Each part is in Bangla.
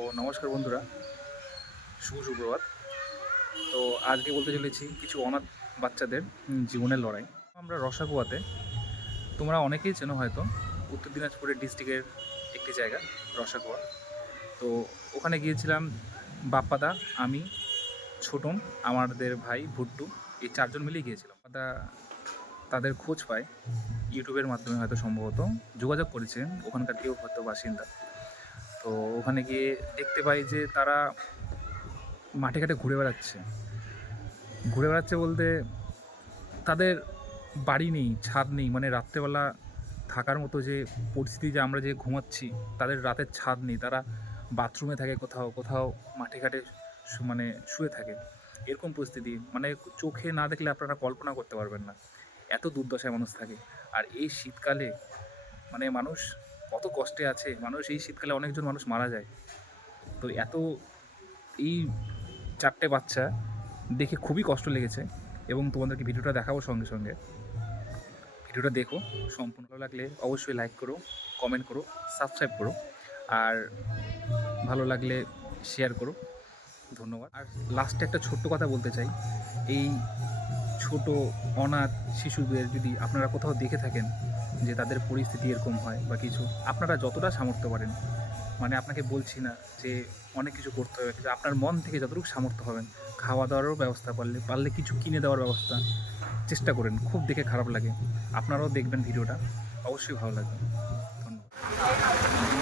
তো নমস্কার বন্ধুরা, শুভ সুপ্রভাত। তো আজকে বলতে চলেছি কিছু অনাথ বাচ্চাদের জীবনের লড়াই। আমরা রসাকুয়াতে, তোমরা অনেকেই চেনো হয়তো, উত্তর দিনাজপুরের ডিস্ট্রিক্টের একটি জায়গা রসাকুয়া। তো ওখানে গিয়েছিলাম বাপ্পাদা, আমি, ছোটন, আমাদের ভাই ভুট্টু, এই চারজন মিলেই গিয়েছিলাম। বাপ্পাদা তাদের খোঁজ পায় ইউটিউবের মাধ্যমে, হয়তো সম্ভবত যোগাযোগ করেছেন ওখানকার কেউ হয়তো বাসিন্দা। তো ওখানে গিয়ে দেখতে পাই যে তারা মাঠে ঘাটে ঘুরে বেড়াচ্ছে বলতে তাদের বাড়ি নেই, ছাদ নেই, মানে রাত্রেবেলা থাকার মতো যে পরিস্থিতি, যে আমরা যে ঘুমাচ্ছি, তাদের রাতের ছাদ নেই, তারা বাথরুমে থাকে, কোথাও কোথাও মাঠে ঘাটে মানে শুয়ে থাকে। এরকম পরিস্থিতি মানে চোখে না দেখলে আপনারা কল্পনা করতে পারবেন না, এত দুর্দশায় মানুষ থাকে। আর এই শীতকালে মানে মানুষ কত কষ্টে আছে, মানুষ এই শীতকালে অনেকজন মানুষ মারা যায়। তো এই চারটে বাচ্চা দেখে খুবই কষ্ট লেগেছে, এবং তোমাদেরকে ভিডিওটা দেখাবো সঙ্গে সঙ্গে। ভিডিওটা দেখো, সম্পূর্ণ ভালো লাগলে অবশ্যই লাইক করো, কমেন্ট করো, সাবস্ক্রাইব করো, আর ভালো লাগলে শেয়ার করো। ধন্যবাদ। আর লাস্টে একটা ছোট্ট কথা বলতে চাই, এই ছোট অনাথ শিশুদের যদি আপনারা কোথাও দেখে থাকেন যে তাদের পরিস্থিতি এরকম হয় বা কিছু, আপনারা যতটা সামর্থ্য পারেন, মানে আপনাকে বলছি না যে অনেক কিছু করতে হবে, কিন্তু আপনার মন থেকে যতটুকু সামর্থ্য হবেন, খাওয়া দাওয়ারও ব্যবস্থা পারলে কিছু কিনে দেওয়ার ব্যবস্থা চেষ্টা করেন। খুব দেখে খারাপ লাগে, আপনারাও দেখবেন ভিডিওটা, অবশ্যই ভালো লাগবে। ধন্যবাদ।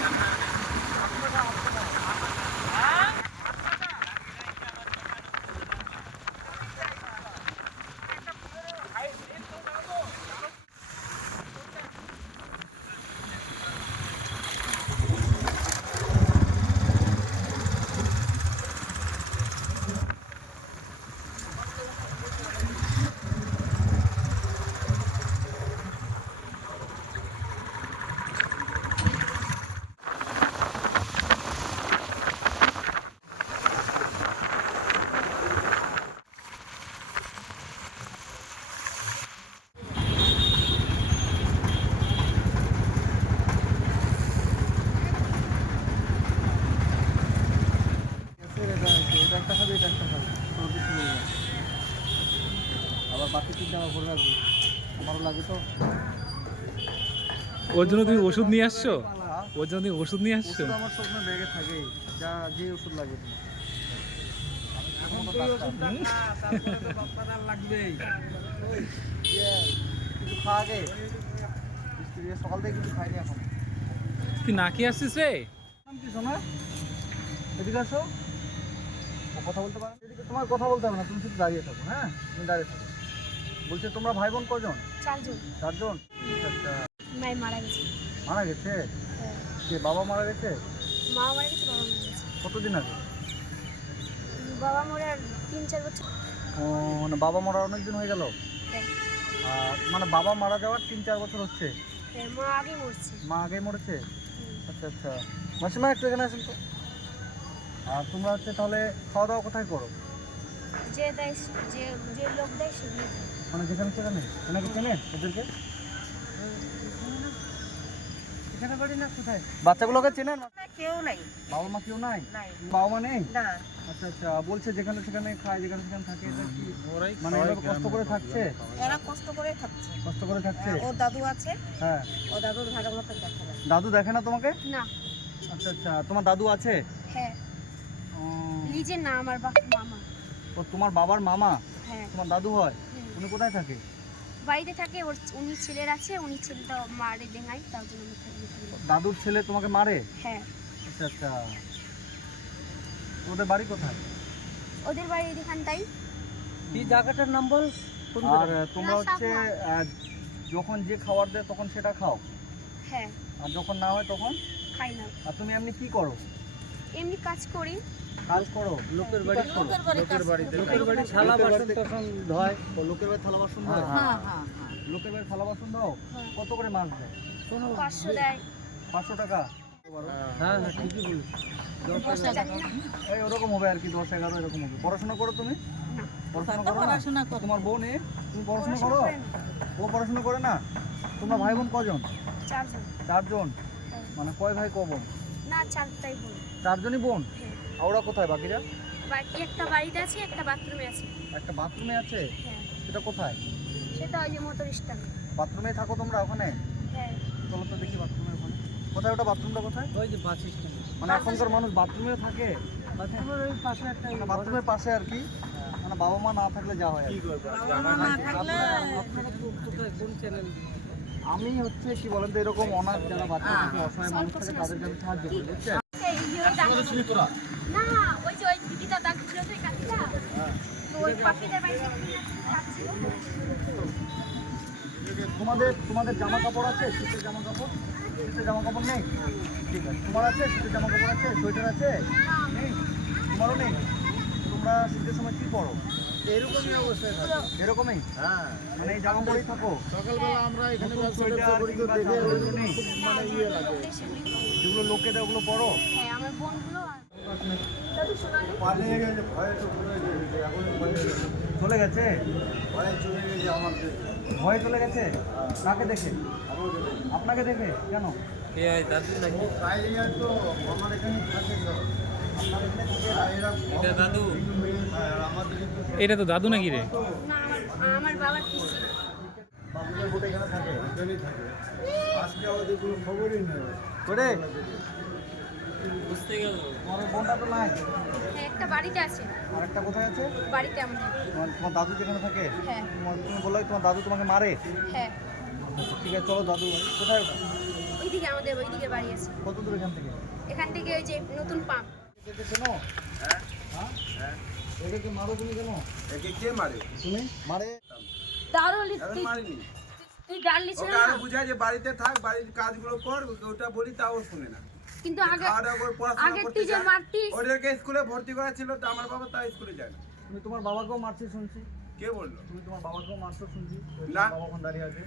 আবার বাকি 3 টাকা করে রাখবি, আমারও লাগে তো। ওর জন্য তুমি ওষুধ নিয়ে আসছো? ওর জন্য তুমি ওষুধ নিয়ে আসছো? ওষুধ আমার সবসময় ব্যাগে থাকে, যা যে ওষুধ লাগে কিছু খাওয়া আগে সকাল থেকে কিছু খাইনি এখন। তুই না খেয়ে আসছিস রে? কি শোনা, এদিকে আসো। ও কথা বলতে পারো, এদিকে তোমার কথা বলতে হবে না, তুমি শুধু দাঁড়িয়ে থাকো। হ্যাঁ, তুমি দাঁড়িয়ে থাকো। বলছে তোমরা ভাই বোন কজন? 4 জন। 4 জন? আচ্ছা, মাই মারা গেছে। মারা গেছে? হ্যাঁ। কে, বাবা মারা গেছে? মা মারা গেছে, বাবা মারা গেছে। কতদিন আগে? বাবা মরার 3-4 বছর। ও, মানে বাবা মারা অনেক দিন হয়ে গেল। হ্যাঁ। মানে বাবা মারা যাওয়ার 3-4 বছর হচ্ছে। হ্যাঁ, মা আগে মরছে। মা আগে মরেছে? আচ্ছা আচ্ছা। মাসিমা একটু এখানে আসেন তো। আর তোমরা হচ্ছে তাহলে খাওয়া দাওয়া কোথায় করো? যে দেয়, যে যে লোক দেয় সে দিয়ে দেয়। মানে যেখানে সেখানে? ওনাকে চেনেন ওদেরকে? এখানে বাড়ি না কোথায়? বাচ্চাগুলোকে চেনেন? কেউ নাই। বাবা মা কেউ নাই? নাই। বাবা মা নেই? না। আচ্ছা আচ্ছা। বলছে যেখানে সেখানে খায়, যেখানে সেখানে থাকে, এটা কি মানে এভাবে কষ্ট করে থাকছে? এরা কষ্ট করে থাকছে। কষ্ট করে থাকছে? ও দাদু আছে। হ্যাঁ। ও দাদুর ভালো মতো দেখা যায়। দাদু দেখে না তোমাকে? না। আচ্ছা আচ্ছা। তোমার দাদু আছে? হ্যাঁ। ও, নিজের না, আমার মামা। ও তোমার বাবার মামা? হ্যাঁ। তোমার দাদু হয়? উনি কোথায় থাকে? বাড়িতে থাকে। উনি ছেলের আছে, উনি ছেলেটা মারে দেঙাই, তার জন্য আমি থাকি। দাদুর ছেলে তোমাকে মারে? হ্যাঁ। আচ্ছা আচ্ছা। ওদের বাড়ি কোথায়? ওদের বাড়ি এখানটাই। এই জায়গাটার নাম বল। আর তোমরা হচ্ছে যখন যে খাবার দেয় তখন সেটা খাও? হ্যাঁ। আর যখন না হয় তখন খাই না। আর তুমি এমনি কি করো? এমনি কাজ করি। কাজ করো? লোকের বাড়ি? লোকের বাড়িতে থালা বাসন টাসন ধয়? ও, লোকের বাড়ি থালা বাসন ধয়? হ্যাঁ হ্যাঁ। লোকের বাড়ি থালা বাসন দাও? হ্যাঁ। কত করে মাছ দেয়? 500 দেয়। 500 টাকা? হ্যাঁ হ্যাঁ, ঠিকই বলেছি। এই ওরকম হবে আর কি, 10-11 এরকম হবে। পড়াশোনা করো তুমি? পড়াশোনা করো না? তোমার বোন নেই? তুমি পড়াশোনা করো? ও পড়াশোনা করে না? তোমরা ভাই বোন কজন? 4 জন। 4 জন? মানে কয় ভাই ক বোন? না, চারটাই বোন। চারজনই বোন? হ্যাঁ। আর ওরা কোথায় বাকিরা? বাকি একটা বাড়িতে আছে, একটা বাথরুমে আছে। একটা বাথরুমে আছে? হ্যাঁ। সেটা কোথায়? সেটা ওই যে মোটর স্ট্যান্ড। বাথরুমে থাকো তোমরা ওখানে? হ্যাঁ। চলো তো দেখি বাথরুমের ওখানে। কোথায় ওটা বাথরুমটা কোথায়? ওই যে বাস স্ট্যান্ড। মানে এখনকার মানুষ বাথরুমে থাকে? বাথরুমের ওই পাশে একটা মানে বাথরুমের পাশে আর কি? মানে বাবা মা না থাকলে যা হয় আর কি। বাবা মা না থাকলে আপনারা কোথায় কোন চ্যানেল? আমি হচ্ছে কি বলেন তো, এরকম অনাথ যারা বাচ্চা থাকে, অসহায় মানুষ থাকে, তাদেরকে আমি সাহায্য করি, বুঝছেন? এই যে ওই ডাক- না, ওই যে ওই দিদিটা ডাকছিল তো, এই কাকিটা। তো ওই পাখিদের বাড়িতে ডাকছিল। তোমাদের জামা কাপড় আছে? শীতের জামা কাপড়? শীতের জামা কাপড় নেই? ঠিক আছে। তোমার আছে শীতের জামা কাপড় আছে? সোয়েটার আছে? নেই? তোমারও নেই? তোমরা শীতের সময় কি পরো? এরকমই অবস্থা এরকমই? হ্যাঁ মানে এই জামা পরেই থাকো? সকালবেলা আমরা এখানে নতুন ব্যবসা সোয়েটার করি তো কিংবা দেখে জামা ওগুলো নেই? মানে ইয়ে লাগে। যেগুলো লোকে দেয় ওগুলো পরো? হ্যাঁ, আমার বোনগুলো আর- দাদু সোনালি। পালিয়ে গেছে ভয়ে তো ঘুরে গেছে এখন পালিয়ে গেছে চলে গেছে? ভয়ে চলে গেছে আমাদের ভয়ে চলে গেছে? কাকে দেখে? আপনাকে দেখে? কেন? পালিয়ে তো আমার এখানে থাকে তো আপনার এখানে থাকে? আর এরা দাদু আর আমাদের একটু এটা তো দাদু নাকি রে? না, আমার বাবার পিসি। বাবুদের বোট এখানে থাকে? এখানেই থাকে আজকে আমাদের কোনো খবরই নেই করে? বুঝতে গেল তোমার ওই বোনটা তো নাই? হ্যাঁ, একটা বাড়িতে আছে। আর একটা কোথায় আছে? বাড়িতে আমাদের। তোমার দাদু যেখানে থাকে? হ্যাঁ। তুমি বললে তোমার দাদু তোমাকে মারে? হ্যাঁ, ঠিক আছে, চলো দাদু বাড়ি। কোথায় ওটা? ওইদিকে আমাদের ওইদিকে বাড়ি আছে। কত দূর এখান থেকে? এখান থেকে ওই যে নতুন পাম্প। এদেরকে চেনো? হ্যাঁ? এদেরকে মারো তুমি কেন? একে কে মারে তুমি মারে? দারুলি এখন মারিনি তুই ডাললি ছিল ওকে না, আরো বুঝায় যে বাড়িতে থাক বাড়ির কাজগুলো কর ওটা বলি তাও শুনে না কিন্তু আগে খাওয়া দাওয়া করে পড়াশোনা আগে করতে তুই যে যায়। মারতিস। ওদেরকে স্কুলে ভর্তি করা ছিল তো আমার বাবা তাই স্কুলে যায় না তুমি তোমার বাবাকেও মারছি শুনছি। কে বললো তুমি তোমার বাবাকেও মারছো শুনছি। ওই না। বাবা ওখানে দাঁড়িয়ে আছে।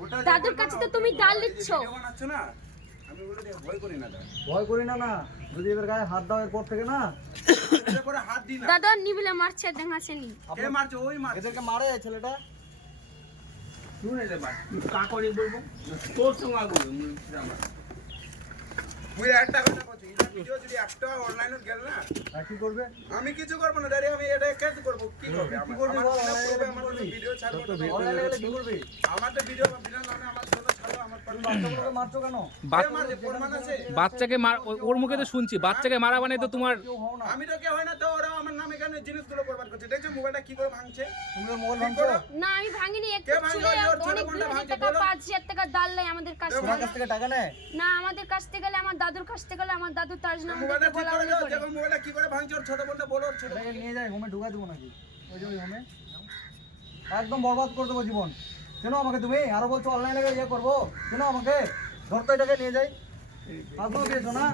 ওটা দাদুর কাছে তো তুমি ডাল দিচ্ছ। বানাচ্ছ না আমি ওগুলো দেখে ভয় করি না দাদা ভয় করি না না, যদি এদের গায়ে হাত দাও এরপর থেকে না। এদের পরে হাত দিই না দাদা নিবিলে মারছে দেখাছে নি। কে মারছে ওই মারছে এদেরকে মারে ছেলেটা? শুনে রে ভাই কাকড়ি বলবো তোর সঙ্গে আগুন তুই একটা কথা বলছি এটা ভিডিও যদি একটা অনলাইনে গেল না আর কি করবে? আমি কিছু করবো না দাঁড়িয়ে আমি এটা কেন করবো কি করবে কি করবি আমার বল, আমার online এ করবে, কি আমার করবি? ভিডিও ছাড়বো না। অনলাইনে গেলে কি করবি? আমার তো ভিডিও বিনা নামে আমার জন্য ছাড়বো আমার তুমি বাচ্চাগুলোকে মারছো কেন? কে মারছে প্রমাণ আছে বাচ্চাকে ওর মুখে তো শুনছি বাচ্চাকে মারা মানে তো তোমার কেউ হও না। আমি তো কে হয় না তো ওরা আমার নামে কেন জিনিসগুলো বরবাদ করছে দেখছো মোবাইলটা কি করে ভাঙছে তুমি ওর মোবাইল কি ভাঙছো? করে? না আমি ভাঙিনি, একটু কে ভাঙলো? ছিল ওর ছোট অনেক বোনটা 2000 ভাঙছে, টাকা বলো। 5000 টাকা ডাল লাই আমাদের কাছে। তোমার কাছ থেকে টাকা নেয়? না আমাদের কাছ থেকে গেলে আমার দাদুর কাছ থেকে গেলে আমার দাদু তার জন্য মোবাইলটা আমাদেরকে ঠিক বলা করে বলি দাও করে। দেখো মোবাইলটা কি করে ভাঙছে ওর ছোট বোনটা বলো ওর ছোট এটাকে নিয়ে যাই হোমে ঢুকা দেবো নাকি? ওই যে ওই হোমে একদম বরবাদ করে দেবো জীবন। কেন আমাকে তুমি আরো বলছো অনলাইনে ইয়ে করবো? কেন আমাকে ধর তো এটাকে নিয়ে যাই। আদৌ পেয়েছো না?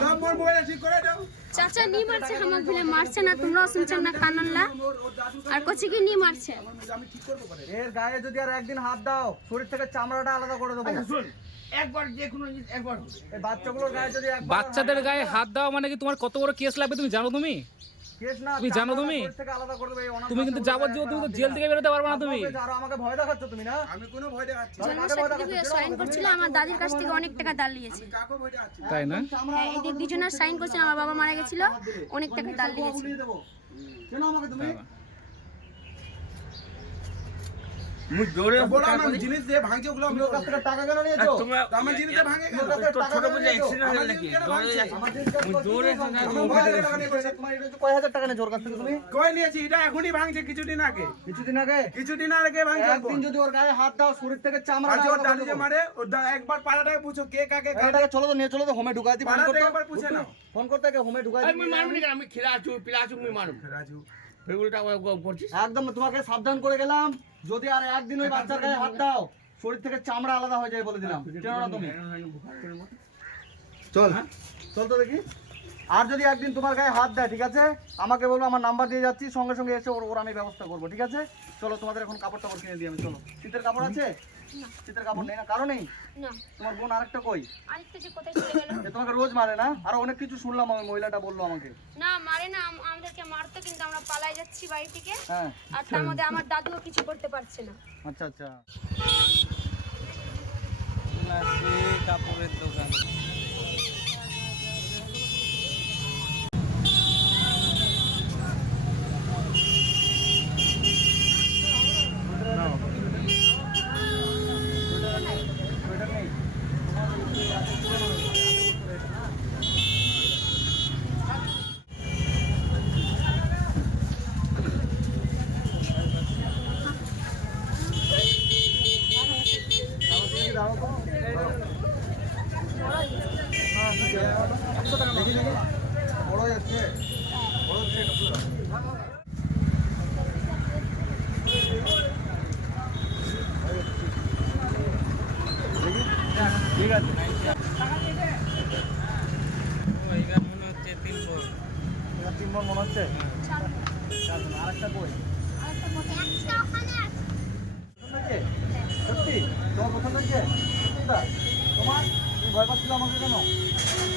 দাও মোর মোবাইলটা ঠিক করে দাও চাচা নি মারছে আমাকে বলে মারছে না, তোমরাও শুনছো না কানল্লা ওর দাদু আর কচি কি নি মারছে। আমি ঠিক করবো করে এর গায়ে যদি আর একদিন হাত দাও শরীর থেকে চামড়াটা আলাদা করে দেবো। শুন একবার যে কোনো জিনিস একবার এই বাচ্চাগুলোর গায়ে যদি একবার বাচ্চাদের গায়ে হাত দেওয়া মানে কি তোমার কত বড় কেস লাগবে তুমি জানো? তুমি কেস না, তুমি জানো চামড়াটা তুমি? শরীর থেকে আলাদা করে দেবে। এই অনাথ তুমি কিন্তু বাচ্চাগুলোর যাবজ্জীবন গায়ে তুমি তো হাত জেল দিলে। থেকে বেরোতে পারবে না তুমি। আর আমাকে ভয় দেখাচ্ছ তুমি না? আমি কোনো ভয় দেখাচ্ছি না। জন্ম সার্টিফিকেট সাইন করছিল আমার দাদির কাছ থেকে অনেক টাকা ডাল নিয়েছে। কাকু ভয় দেখাচ্ছি তাই না? হ্যাঁ এদের দুজনের সাইন করছে, আমার বাবা মারা গেছিল অনেক টাকা ডাল নিয়েছে। বুলিয়ে দেবো। কেন আমাকে তুমি? মুই জোরে বলো আমার জিনিস দিয়ে ভাঙছে ওগুলো আমি তুমি ওর কাছ থেকে টাকা কেন নিয়েছো? তোমরা আমার জিনিস দিয়ে ভাঙে কেন ওর কাছ থেকে তোর টাকা ছোট কেন বুঝে নিয়েছো? অ্যাক্সিডেন্ট হয়ে নাকি আমার জিনিস কাজ মুই করতে জোরে দিয়েছো? সঙ্গে আমার ভাই টাকা নিয়ে করেছে। তোমার এটা তো কয় হাজার টাকা নিয়েছো ওর কাছ থেকে তুমি? কই নিয়েছি এটা এখনই ভাঙছে কিছুদিন আগে কিছুদিন আগে কিছুদিন আগে ভাঙছে একদিন যদি ওর গায়ে হাত দাও শরীর থেকে চামড়া আর যে ওর আলাদা করে দাদু যে দেবো। মারে ওর একবার পাড়াটাকে পুছো কে কাকে এটাকে চলো তো নিয়ে চলো তো হোমে ঢুকাই দিই। ফোন পাড়াতে করতে একবার পুছে নাও ফোন করতে হোমে ঢুকাই আমি দিই। মারবো না আমি খেলা আছো পিলা আছো মুই মারবো রাজু এগুলোটা করছিস একদম তোমাকে সাবধান করে গেলাম, যদি আর একদিন ওই বাচ্চার গায়ে হাত দাও শরীর থেকে চামড়া আলাদা হয়ে যায় বলে দিলাম। চেনো না তুমি? চল চল তো দেখি। আর যদি একদিন তোমার গায়ে হাত দেয় ঠিক আছে, আমাকে বলবো, আমার নাম্বার দিয়ে যাচ্ছি, সঙ্গে সঙ্গে এসে ওর আমি ব্যবস্থা করবো ঠিক আছে? চলো তোমাদের এখন কাপড় টাপড় কিনে দিই আমি। চলো। শীতের কাপড় আছে? না শীতের কাপড় নেই না? কারো নেই? না তোমার বোন আরেকটা কই? আরেকটা যে কোথায় চলে গেল। এ তোমাকে রোজ মারে না? আরো অনেক কিছু শুনলাম, ওই মহিলাটা বললো আমাকে। না মারে না, আমাদেরকে মারতো কিন্তু আমরা পালাই যাচ্ছি বাড়ি থেকে। হ্যাঁ আর তার মধ্যে আমার দাদুও কিছু করতে পারছে না। আচ্ছা আচ্ছা। কাপড়ের দোকান হয়ে যাচ্ছে বড় হচ্ছে এটা পুরো। দেখি? ঠিক আছে এটা 3 বার মনে হচ্ছে আরেকটা কই সত্যি তোমার পছন্দ হচ্ছে কোনটা? তোমার তুমি ভয় পাচ্ছিল আমাকে কেন?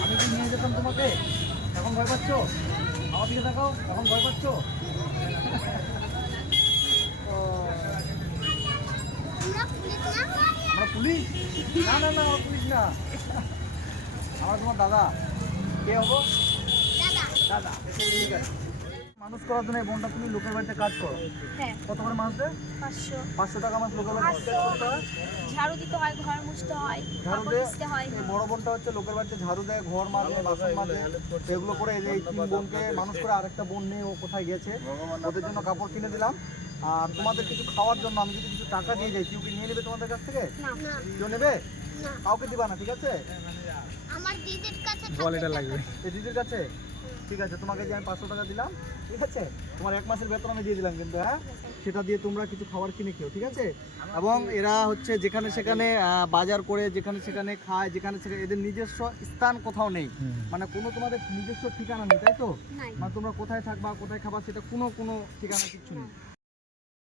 আমি কি নিয়ে যেতাম তোমাকে? এখন ভয় পাচ্ছ? আমার দিকে দেখাও, এখন ভয় পাচ্ছ? ও, আমরা পুলিশ? না না না, আমরা পুলিশ না, আমরা তোমার দাদা। কে হবো? দাদা। ঠিক আছে। মানুষ করার জন্য এই বোনটা তুমি লোকের বাড়িতে কাজ করো, হ্যাঁ কত করে মাস দেয়? 500 500 টাকা মাস লোকের বাড়িতে কাজ করতে হয়? ঝাড়ু দিতে হয়, ঘর মুছতে হয়, ঝাড়ু কাপড় দেয়। কাচতে হয়। এই বড় বোনটা হচ্ছে লোকের বাড়িতে ঝাড়ু দেয়, ঘর মাজে, বাসন মাজে, এগুলো করে এই 3 বোনকে মানুষ করে। আরেকটা বোন নেই, ও কোথায় গেছে, ওদের জন্য কাপড় কিনে দিলাম। আর তোমাদের কিছু খাওয়ার জন্য আমি যদি কিছু টাকা দিয়ে যাই, কেউ কি নিয়ে নেবে তোমাদের কাছ থেকে? না কেউ নেবে? না, কাউকে দিবা না, ঠিক আছে? আমার দিদির কাছে বল এটা লাগবে। এই দিদির কাছে ঠিক আছে, তোমাকে যে আমি 500 টাকা দিলাম, ঠিক আছে? তোমার 1 মাসের বেতন আমি দিয়ে দিলাম কিন্তু, হ্যাঁ? সেটা দিয়ে তোমরা কিছু খাবার কিনে খেও, ঠিক আছে? এবং এরা হচ্ছে যেখানে সেখানে বাজার করে, যেখানে সেখানে খায়, যেখানে সেখানে এদের নিজস্ব স্থান কোথাও নেই, মানে কোনো তোমাদের নিজস্ব ঠিকানা নেই, তাই তো? নাই। মানে তোমরা কোথায় থাকবা, কোথায় খাবা, সেটা কোনো ঠিকানা কিচ্ছু নেই।